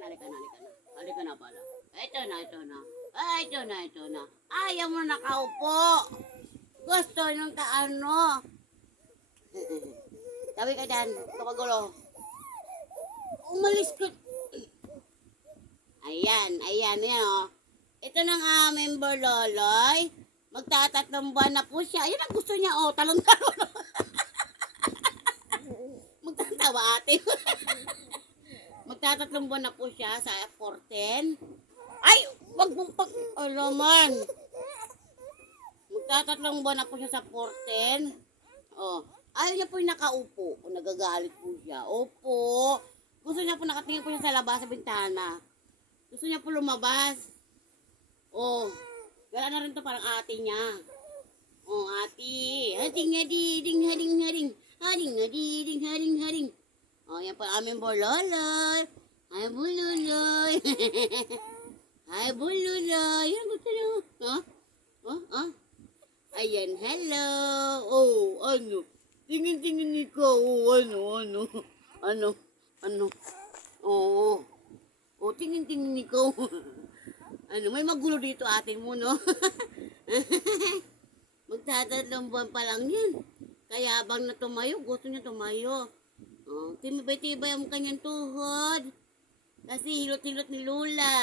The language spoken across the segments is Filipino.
na, halika na, halika na. Halika na pala. Ito na, ito na. Ay, ito na, ito na. Ayaw mo nakaupo. Gusto nung kaano. Tabi ka dyan, kapagulo. Umalis ka. Ayan, ayan, ayan o. Ito ng aming bololoy. Magtatatlong buwan na po siya. Ayan ang gusto niya, oh, talong-talong. Magtatawa ate. Magtatatlong buwan na po siya sa 14. Ay, wag mong pag... Alaman. Magtatatlong buwan na po siya sa 14. Oh, ayaw niya po yung nakaupo. O, nagagalit po siya. Opo. Gusto niya po nakatingin po siya sa labas sa bintana. Gusto niya po lumabas. Oh, gala na rin to parang ate niya. Oh, ate. Hating hading hading hading. Hading hading hading hading. Oh, yan po aming bololoy. Ay, bololoy. Ay, bololoy. Yan gusto niyo. Ha? Oh, ah? Ayan, hello. Oh, ano? Tingin-tingin ikaw. Oh, ano, ano? Ano? Ano? Oo. Oh, tingin-tingin ikaw. ano, may magulo dito atin mo, no? Magtatatlong buwan pa lang yan. Kaya bang na tumayo, gusto niya tumayo. Oh, timibay-tibay ang kanyang tuhod. Kasi hilot-hilot ni Lula.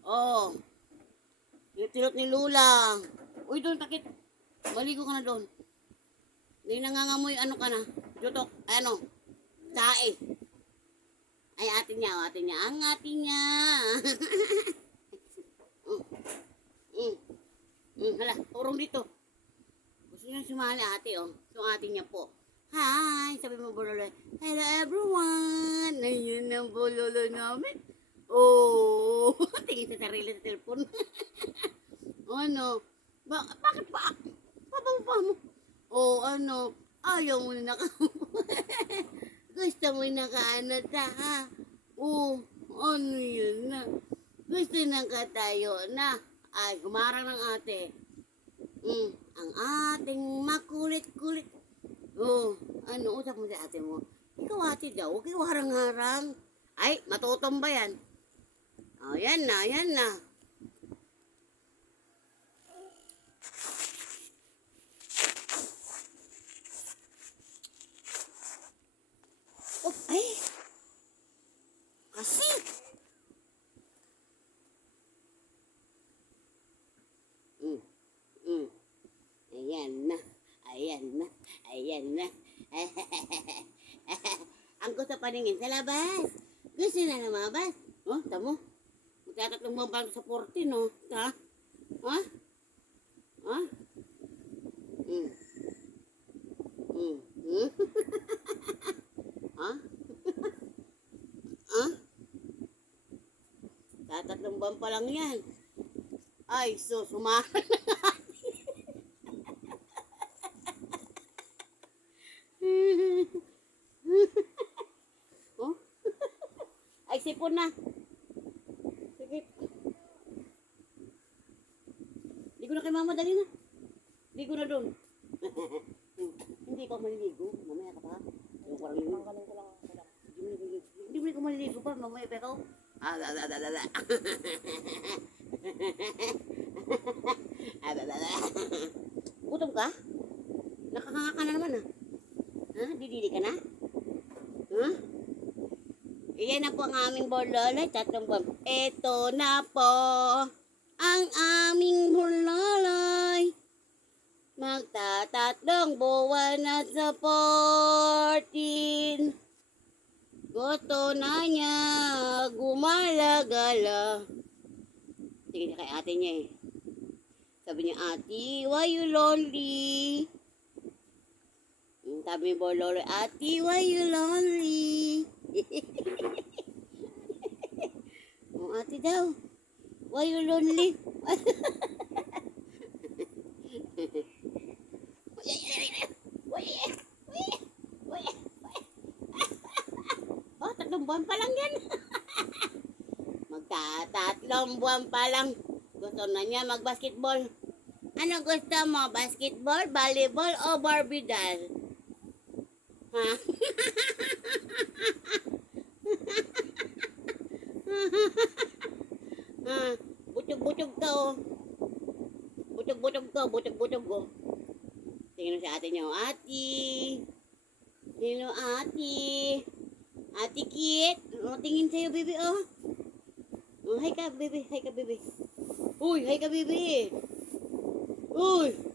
Oh. Hilot-hilot ni Lula. Uy, doon, takit. Maligo ka na doon. Hindi nangangamoy, ano ka na? Jutok, ano? Tae. Ay, atin niya, oh, atin niya. Ang atin niya. mm. Mm. Mm, hala, turong dito. Gusto niya sumali ate, oh. So, atin niya po. Hi, sabi mo bololo. Hello everyone. Ayun ang bololo namin. Oh, tingin sa sarili sa cellphone. ano? Ba bakit ba? Pababa mo. Oh, ano? Ayaw mo na naka... Gusto mo na kaanata, ha? Oh, ano yun na? Gusto na ka tayo na. Ay, gumarang ng ate. Mm, ang ating makulit-kulit. Oh, ano, usap mo sa ate mo. Ikaw ate daw, huwag harang-harang. Ay, matutumba yan. Oh, yan na, yan na. Oh, ay. Kasi. Mm, mm. Ayan na. Ayan na. Ayan na. Paningin sa labas. Gusto na lumabas. Oh, tamo. Magtatatlong mga bago sa 14, no? Ha? Ha? Ha? Mm. Mm. Mm. ha? ha? Tatatlong buwan pa lang yan. Ay, so, sumahan Sipon na. Sige. Ligo na kay mama, dali na. Ligo na doon. Hindi pa maliligo. Mamaya ka pa. Yung parang ligo. Hindi mo ko maliligo pa. Mamaya pa ikaw. Ah, da, da, da, da, da. ah, da, da, da. Gutom ka? Nakakanga ka na naman ah. Ha? Didili ka na? Ha? Iyan na po ang aming bololoy. Tatlong buwan. Ito na po ang aming bololoy. Magtatatlong buwan na sa 14. Gusto na niya gumala-gala. Sige na kay ate niya eh. Sabi niya, ate, why you lonely? Sabi ni Bololo, ate, why you lonely? oh, ate daw, why you lonely? oh, tatlong buwan pa lang yan. Magtatatlong buwan pa lang. Gusto na niya mag-basketball. Ano gusto mo? Basketball, volleyball, o Barbie doll? Ah, butog-butog ka oh. Butog-butog ka, butog-butog oh. Tingnan si ate niyo. Ate. Hello, ate. Ate Kit. Oh, tingin sa'yo, baby, oh. Oh, hi ka, baby. Hi ka, baby. Uy, hi ka, baby. Uy.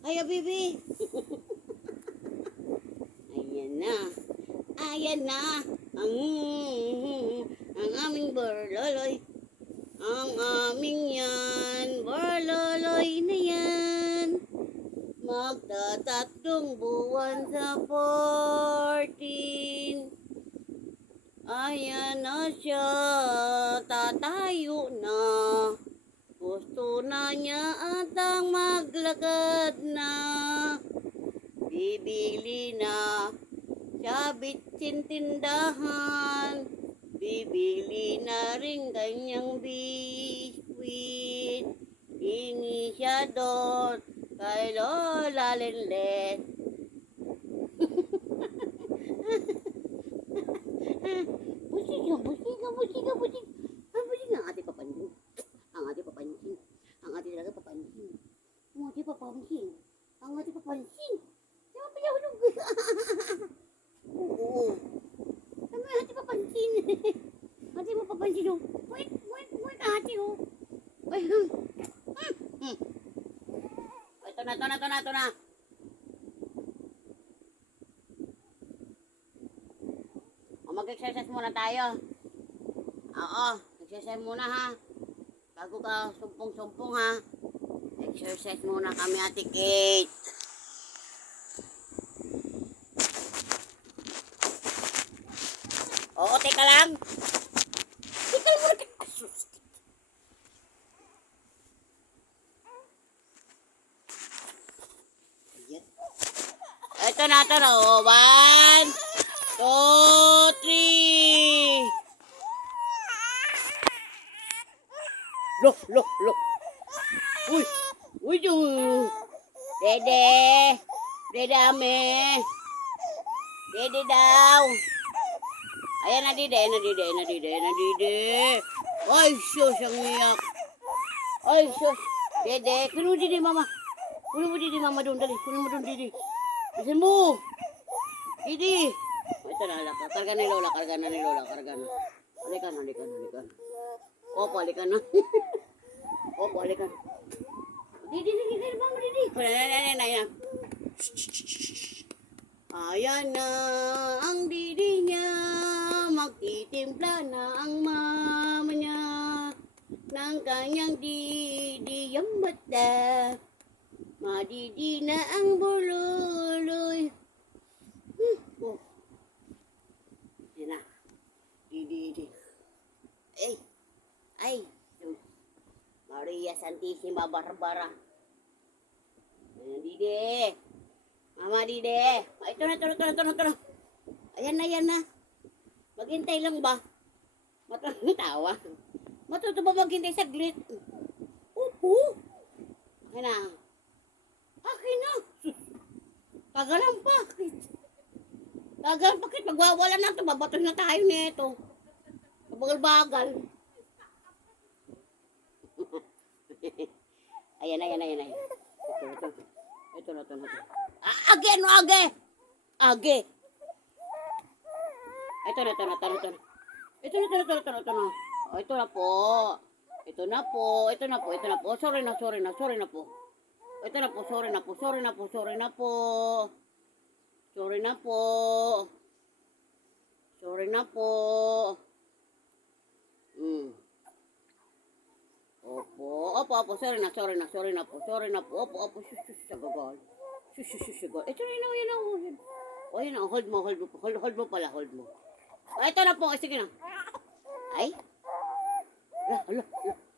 Hi ka, baby. Ayan na. Ayan na. Ang, ang aming borloloy. Ang aming yan. Borloloy na yan. Magtatatlong buwan sa 14. Ayan na siya. Tatayo na. Gusto na niya atang maglakad na. Bibili na. Sabit tindahan. Bibili na rin kanyang biskwit. Hingi siya doon kay Lola Lenlet. busig ka, busig ka, busig ka, busig. Ay, busig ang ate papansin. Ang ate papansin. Ang ate talaga papansin. Ang ate papansin. Ang ate papansin. Di ba pinahulog? Oo. Ano yung ate papansin? ate mo papansin oh. Wait, wait, wait, ate oh. Ay, hmm. Hmm, hmm. Ito na, ito na, ito na, ito na. Mag-exercise muna tayo. Oo, exercise muna ha. Bago ka sumpong-sumpong ha. Exercise muna kami, Ate Kate. Oo, teka lang. Oh, one, two, three. Look, look, look. Uy, uy, uy. Dede. Dede, ame. Dede daw. Ayan na dide, na dide, na dide, na dide. Ay, sus, ang iyak. Ay, sus. Dede, kuno dide, mama. Kuno mo dide, mama doon, dali. Kuno mo doon, dide. Bisin mo. Dide. Ay, ito na, alaka. Karga na ni Lola, karga na ni Lola, karga na. Halika na, halika na, halika na. Opo, halika na. Opo, halika na. Didi, didi, didi, mama, didi. Ayan, ayan, ayan, ayan. Ayan na ang didi niya, magtitimpla na ang mama niya ng kanyang didi yung mata. Madidi na ang bululoy. Hmm. Oh. Yan na. Didi, didi. Ay, ay. Maria Santissima Barbara. Ayan, didi. Mama Dide. Ay, ito na, ito na, ito na, ito na, ito na. Ayan na, ayan na. Maghintay lang ba? Matuto tawa. Matuto ba maghintay saglit? Opo. Akin na. Akin na. Kagalang bakit? Kagalang bakit? Magwawala na ito. Babatos na tayo nito. Bagal-bagal. ayan, ayan, ayan, ayan. Ito, ito. Ito na, ito na. Ah, age, no, age. Age. Ito na, ito na, ito na, ito na. Ito na, ito na, ito na, ito na, ito na. Oh, ito na po. Ito na po, ito na po, ito na po. Sorry na, sorry na, sorry na po. Ito na po, sorry na po, sorry na po, sorry na po. Sorry na po. Sorry na po. Hmm. Opo, opo, opo, sorry na, sorry na, sorry na po, sorry na po, opo, opo, shush, shush, sagagol. Shush, shush, shush, sagagol. Ito na, yun na, yun na. O, yun na, hold mo, hold mo, hold, hold mo pala, hold mo. O, ito na po, sige na. Ay? Ala, ala, ala.